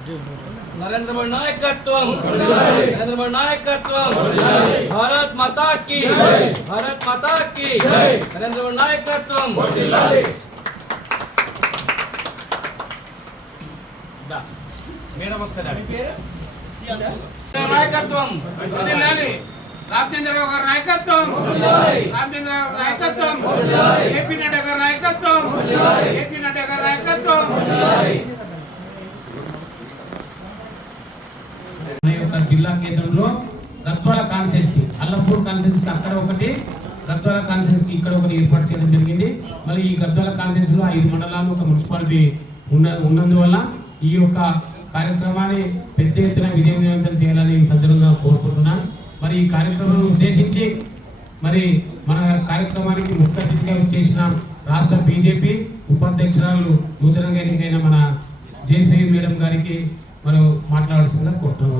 नरेंद्र मोदी नायकत्वम, नरेंद्र मोदी नायकत्वम, भारत माता की, भारत माता की, नरेंद्र मोदी नायकत्वम। मेरा मकसद नायकत्वम रामचंद्र गाరి నాయకత్వం రామచంద్ర నాయకత్వం ఏపీ నడ్డా గారి నాయకత్వం ఏపీ నడ్డా గారి నాయకత్వం జిల్లా కేంద్రంలో గద్వాల కాన్స్టిట్యున్సీ అల్లపూర్ కాన్స్టిట్యున్సీ అక్కడ ఒకటి గద్వాల కాన్స్టిట్యున్సీ ఇక్కడ ఒకటి ఏర్పాటు చేయడం జరిగింది. మరి ఈ గద్వాల కాన్స్టిట్యున్సీలో 5 మండలాలు ఒక మున్సిపాలిటీ ఉన్నందువల్ల ఈ యొక్క కార్యక్రమాన్ని పెద్ద ఎత్తున విజయవంతం చేయాలని ఈ సందర్భంగా కోరుకుంటున్నాను. మరి ఈ కార్యక్రమాన్ని ఉద్దేశించి మరి మన కార్యక్రమానికి ముఖ్య అతిథిగా చేసిన రాష్ట్ర బీజేపీ ఉపాధ్యక్షురాలు నూతనంగా ఎన్నికైన మన జయశ్రీ మేడం గారికి మనం మాట్లాడాల్సిందిగా కోరుతున్నాం.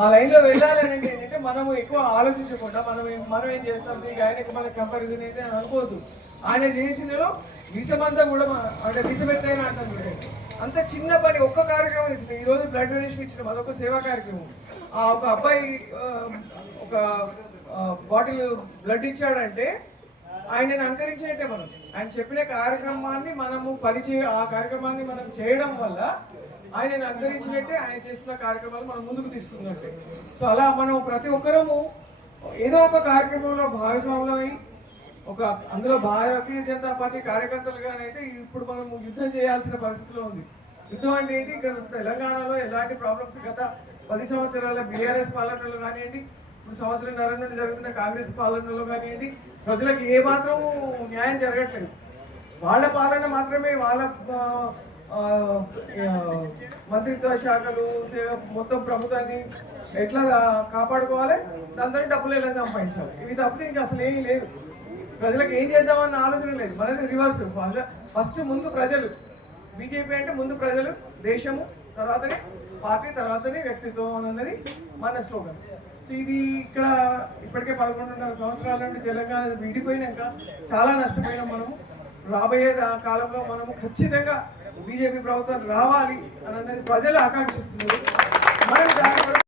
ఆ లైన్లో వెళ్ళాలని ఏంటంటే మనము ఎక్కువ ఆలోచించకుండా మనం ఏం చేస్తాం ఆయనకి మన కంపారిజన్ అయితే అనుకోవద్దు. ఆయన చేసినలో విషమంతా కూడా అంటే విషమెత్తైన అంటారు. అంత చిన్న పని ఒక్క కార్యక్రమం ఇచ్చిన ఈరోజు బ్లడ్ డొనేషన్ ఇచ్చిన అదొక సేవా కార్యక్రమం. ఒక అబ్బాయి ఒక బాటిల్ బ్లడ్ ఇచ్చాడంటే ఆయనను అనుకరించినట్టే మనం. ఆయన చెప్పిన కార్యక్రమాన్ని మనము ఆ కార్యక్రమాన్ని మనం చేయడం వల్ల ఆయనను అనుకరించినట్టే, ఆయన చేస్తున్న కార్యక్రమాలు మనం ముందుకు తీసుకున్నట్టే. సో అలా మనం ప్రతి ఒక్కరము ఏదో ఒక కార్యక్రమంలో భాగస్వాములమై అందులో భారతీయ జనతా పార్టీ కార్యకర్తలుగానైతే ఇప్పుడు మనం యుద్ధం చేయాల్సిన పరిస్థితిలో ఉంది. యుద్ధం అంటే ఏంటి, ఇక్కడ తెలంగాణలో ఎలాంటి ప్రాబ్లమ్స్ గత 10 సంవత్సరాల బీఆర్ఎస్ పాలనలో కానివ్వండి, ఇప్పుడు సంవత్సరంన్నర నుండి జరుగుతున్న కాంగ్రెస్ పాలనలో కానివ్వండి, ప్రజలకు ఏ మాత్రం న్యాయం జరగట్లేదు. వాళ్ళ పాలన మాత్రమే, వాళ్ళ మంత్రిత్వ శాఖలు మొత్తం ప్రభుత్వాన్ని ఎట్లా కాపాడుకోవాలి, దాంతో డబ్బులు ఎలా సంపాదించాలి, ఇవి తప్పితే ఇంకా అసలు ఏమీ లేదు. ప్రజలకు ఏం చేద్దామన్న ఆలోచన లేదు. మనది రివర్స్. ఫస్ట్ ముందు ప్రజలు. బీజేపీ అంటే ముందు ప్రజలు, దేశము, తర్వాతనే పార్టీ, తర్వాతనే వ్యక్తిత్వం అన్నది మన స్లోగన్. సో ఇది ఇక్కడ ఇప్పటికే 11.5 సంవత్సరాల నుండి తెలంగాణ విడిపోయినాక చాలా నష్టపోయినాం మనము. రాబోయే కాలంలో మనము ఖచ్చితంగా బీజేపీ ప్రభుత్వం రావాలి అని అన్నది ప్రజలు ఆకాంక్షిస్తున్నారు. మనం